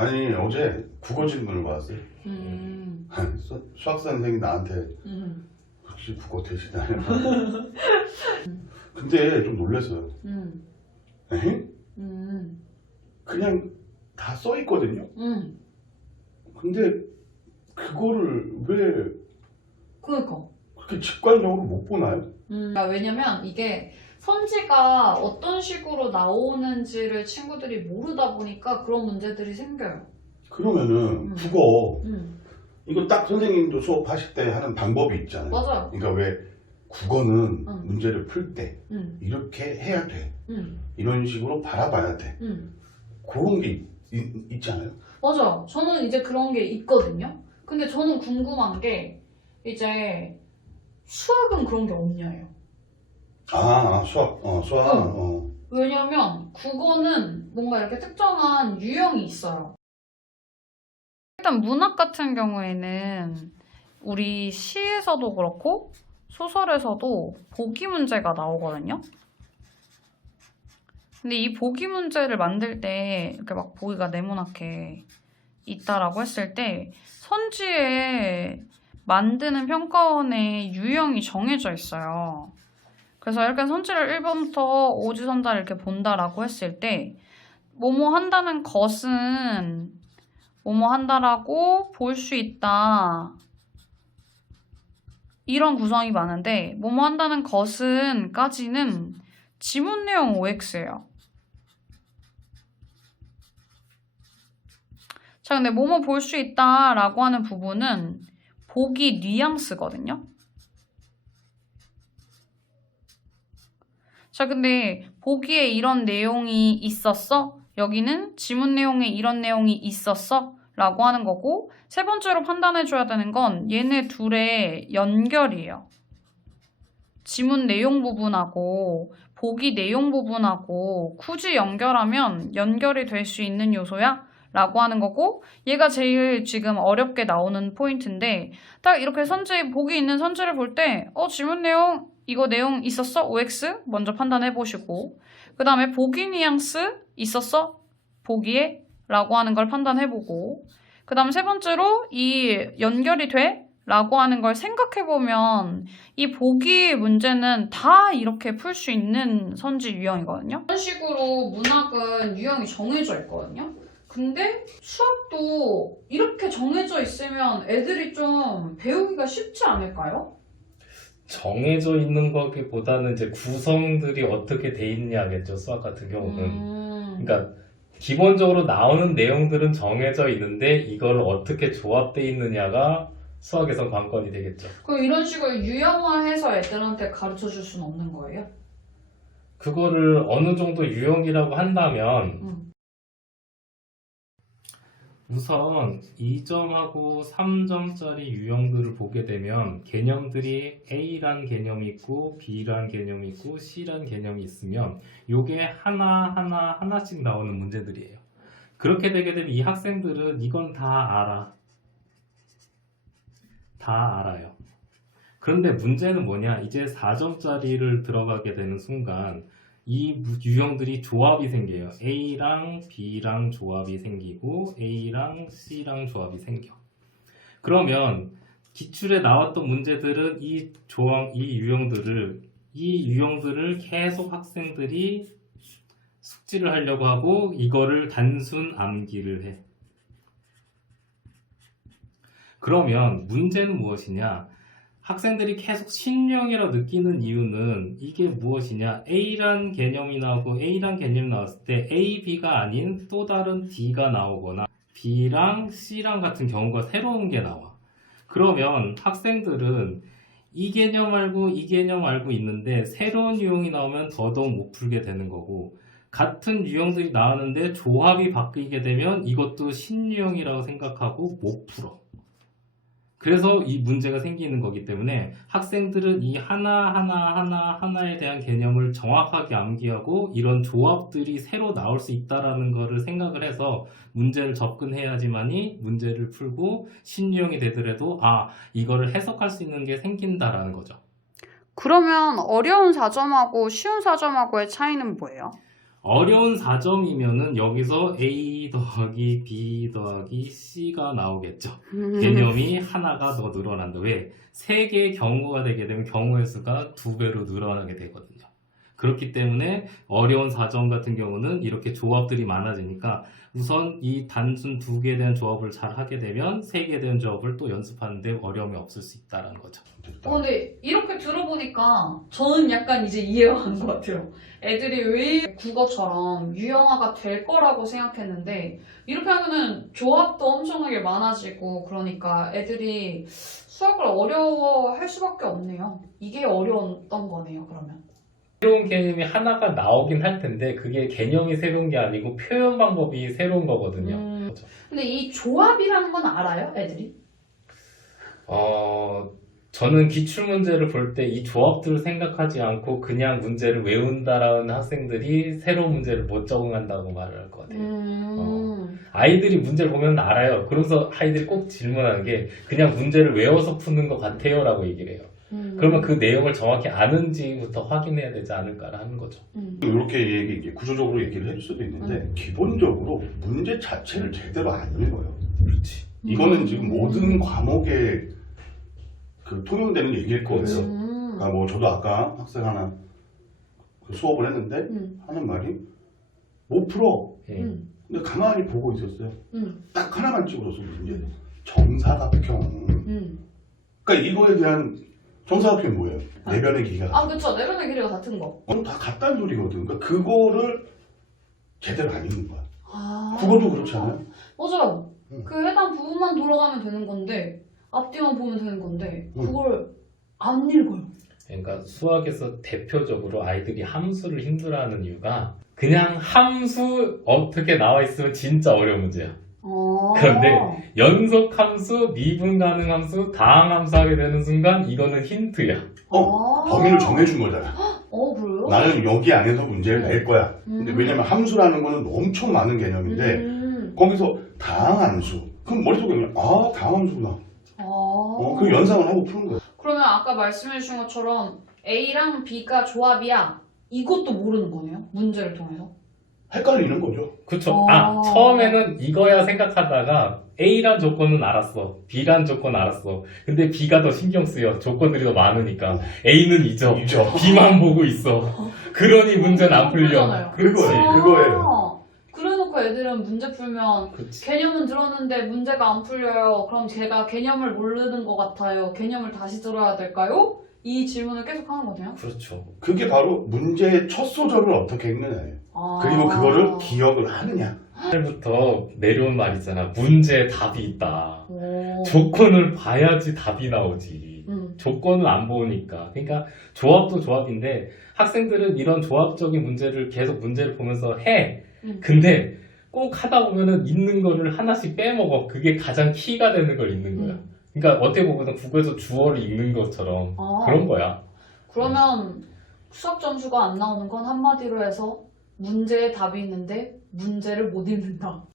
아니 어제 국어 질문을 받았어요. 수학 선생이 나한테 혹시 국어 되시나요? 근데 좀 놀랐어요. 에헤? 그냥 다 써 있거든요. 근데 그거를 왜 그니까. 그렇게 직관적으로 못 보나요? 그러니까 왜냐면 이게 선지가 어떤 식으로 나오는지를 친구들이 모르다 보니까 그런 문제들이 생겨요. 그러면은 국어 음, 이거 딱 선생님도 수업하실 때 하는 방법이 있잖아요. 맞아요. 그러니까 왜 국어는 응. 문제를 풀 때 음, 이렇게 해야 돼. 음, 이런 식으로 바라봐야 돼. 그런 게 있잖아요. 맞아요. 저는 이제 그런 게 있거든요. 근데 저는 궁금한 게 이제 수학은 그런 게 없냐예요. 수학, 수학, 왜냐면 국어는 뭔가 이렇게 특정한 유형이 있어요. 일단 문학 같은 경우에는 우리 시에서도 그렇고 소설에서도 보기 문제가 나오거든요. 근데 이 보기 문제를 만들 때 이렇게 막 보기가 네모나게 있다라고 했을 때 선지에 만드는 평가원의 유형이 정해져 있어요. 그래서 이렇게 선지를 1번부터 오지선다를 이렇게 본다라고 했을 때 뭐뭐 한다는 것은 뭐뭐 한다라고 볼 수 있다. 이런 구성이 많은데 뭐뭐 한다는 것은 까지는 지문 내용 OX예요. 자, 근데 뭐뭐 볼 수 있다라고 하는 부분은 보기 뉘앙스거든요. 자, 근데 보기에 이런 내용이 있었어? 여기는 지문 내용에 이런 내용이 있었어? 라고 하는 거고, 세 번째로 판단해줘야 되는 건 얘네 둘의 연결이에요. 지문 내용 부분하고 보기 내용 부분하고 굳이 연결하면 연결이 될 수 있는 요소야? 라고 하는 거고, 얘가 제일 지금 어렵게 나오는 포인트인데, 딱 이렇게 선지, 보기 있는 선지를 볼 때, 지문 내용, 이거 내용 있었어? OX? 먼저 판단해 보시고, 그 다음에 보기 뉘앙스 있었어? 보기에? 라고 하는 걸 판단해 보고, 그 다음 세 번째로 이 연결이 돼? 라고 하는 걸 생각해 보면 이 보기 문제는 다 이렇게 풀 수 있는 선지 유형이거든요. 이런 식으로 문학은 유형이 정해져 있거든요. 근데 수학도 이렇게 정해져 있으면 애들이 좀 배우기가 쉽지 않을까요? 정해져 있는 거기보다는 이제 구성들이 어떻게 돼 있냐겠죠, 수학 같은 경우는. 그러니까 기본적으로 나오는 내용들은 정해져 있는데 이걸 어떻게 조합돼 있느냐가 수학에선 관건이 되겠죠. 그럼 이런 식으로 유형화해서 애들한테 가르쳐 줄 수는 없는 거예요? 그거를 어느 정도 유형이라고 한다면 우선 2점하고 3점짜리 유형들을 보게 되면 개념들이 A란 개념이 있고 B란 개념이 있고 C란 개념이 있으면 요게 하나씩 나오는 문제들이에요. 그렇게 되게 되면 이 학생들은 이건 다 알아. 다 알아요. 그런데 문제는 뭐냐? 이제 4점짜리를 들어가게 되는 순간 이 유형들이 조합이 생겨요. A랑 B랑 조합이 생기고 A랑 C랑 조합이 생겨. 그러면 기출에 나왔던 문제들은 이 유형들을 계속 학생들이 숙지를 하려고 하고 이거를 단순 암기를 해. 그러면 문제는 무엇이냐? 학생들이 계속 신명이라 느끼는 이유는 이게 무엇이냐? A란 개념이 나오고 A란 개념이 나왔을 때 A, B가 아닌 또 다른 D가 나오거나 B랑 C랑 같은 경우가 새로운 게 나와. 그러면 학생들은 이 개념 알고 이 개념 알고 있는데 새로운 유형이 나오면 더더욱 못 풀게 되는 거고 같은 유형들이 나오는데 조합이 바뀌게 되면 이것도 신유형이라고 생각하고 못 풀어. 그래서 이 문제가 생기는 거기 때문에 학생들은 이 하나에 대한 개념을 정확하게 암기하고 이런 조합들이 새로 나올 수 있다는 것을 생각을 해서 문제를 접근해야지만이 문제를 풀고 신유형이 되더라도 이거를 해석할 수 있는 게 생긴다라는 거죠. 그러면 어려운 4점하고 쉬운 4점하고의 차이는 뭐예요? 어려운 4점이면은 여기서 A 더하기 B 더하기 C가 나오겠죠. 개념이 하나가 더 늘어난다. 왜? 3개의 경우가 되게 되면 경우의 수가 2배로 늘어나게 되거든요. 그렇기 때문에 어려운 4점 같은 경우는 이렇게 조합들이 많아지니까 우선 이 단순 2개에 대한 조합을 잘 하게 되면 3개에 대한 조합을 또 연습하는데 어려움이 없을 수 있다는 거죠. 근데 이렇게 들어보니까 저는 약간 이제 이해가 가는 것 같아요. 애들이 왜 국어처럼 유형화가 될 거라고 생각했는데 이렇게 하면은 조합도 엄청나게 많아지고 그러니까 애들이 수학을 어려워할 수밖에 없네요. 이게 어려웠던 거네요, 그러면. 새로운 개념이 하나가 나오긴 할 텐데 그게 개념이 새로운 게 아니고 표현 방법이 새로운 거거든요. 근데 이 조합이라는 건 알아요, 애들이? 저는 기출문제를 볼 때 이 조합들을 생각하지 않고 그냥 문제를 외운다라는 학생들이 새로운 문제를 못 적응한다고 말을 할 것 같아요. 아이들이 문제를 보면 알아요. 그러면서 아이들이 꼭 질문하는 게 그냥 문제를 외워서 푸는 것 같아요 라고 얘기를 해요. 그러면 그 내용을 정확히 아는지부터 확인해야 되지 않을까라는 거죠. 이렇게 이제 구조적으로 얘기를 해줄 수도 있는데 기본적으로 문제 자체를 제대로 안 읽어요. 그렇지. 이거는 지금 모든 과목에 그 통용되는 얘기일 거예요. 그러니까 뭐 저도 아까 학생 하나 그 수업을 했는데 하는 말이 못 풀어. 근데 가만히 보고 있었어요. 딱 하나만 찍어줬어 문제. 정사각형. 그러니까 이거에 대한 정사각형이 뭐예요? 내변의 길이가. 아, 그쵸. 내변의 길이가 같은 거. 그건 다 같다는 소리거든. 그러니까 그거를 제대로 안 읽는 거야. 아. 국어도 그렇지 않아요? 맞아요. 그 해당 부분만 돌아가면 되는 건데 앞뒤만 보면 되는 건데 그걸 안 읽어요. 그러니까 수학에서 대표적으로 아이들이 함수를 힘들어하는 이유가 그냥 함수 어떻게 나와 있으면 진짜 어려운 문제야. 그런데 연속 함수, 미분 가능 함수, 다항 함수 하게 되는 순간 이거는 힌트야. 범위를 정해준 거잖아. 그래요? 나는 여기 안에서 문제를 낼 거야. 근데 왜냐면 함수라는 거는 엄청 많은 개념인데 거기서 다항함수. 그럼 머릿속에 그냥 다항함수구나. 그 연상을 하고 푸는 거야. 그러면 아까 말씀해주신 것처럼 A랑 B가 조합이야. 이것도 모르는 거네요? 문제를 통해서? 헷갈리는 거죠. 그쵸. 처음에는 이거야 생각하다가 A란 조건은 알았어. B란 조건 알았어. 근데 B가 더 신경 쓰여. 조건들이 더 많으니까. A는 잊어. B만 보고 있어. 그러니 문제는 안 풀려. 그거예요. 그래놓고 애들은 문제 풀면 그치. 개념은 들었는데 문제가 안 풀려요. 그럼 제가 개념을 모르는 것 같아요. 개념을 다시 들어야 될까요? 이 질문을 계속 하는 거네요. 그렇죠. 그게 바로 문제의 첫 소절을 어떻게 읽느냐예요. 그리고 그거를 기억을 하느냐. 옛날부터 내려온 말 있잖아. 문제에 답이 있다. 조건을 봐야지 답이 나오지. 조건을 안 보니까. 그러니까 조합도 조합인데 학생들은 이런 조합적인 문제를 계속 문제를 보면서 해. 근데 꼭 하다 보면은 있는 거를 하나씩 빼먹어. 그게 가장 키가 되는 걸 읽는 거야. 그러니까 어떻게 보면 국어에서 주어를 읽는 것처럼 그런 거야. 그러면 수학 점수가 안 나오는 건 한마디로 해서 문제에 답이 있는데 문제를 못 읽는다.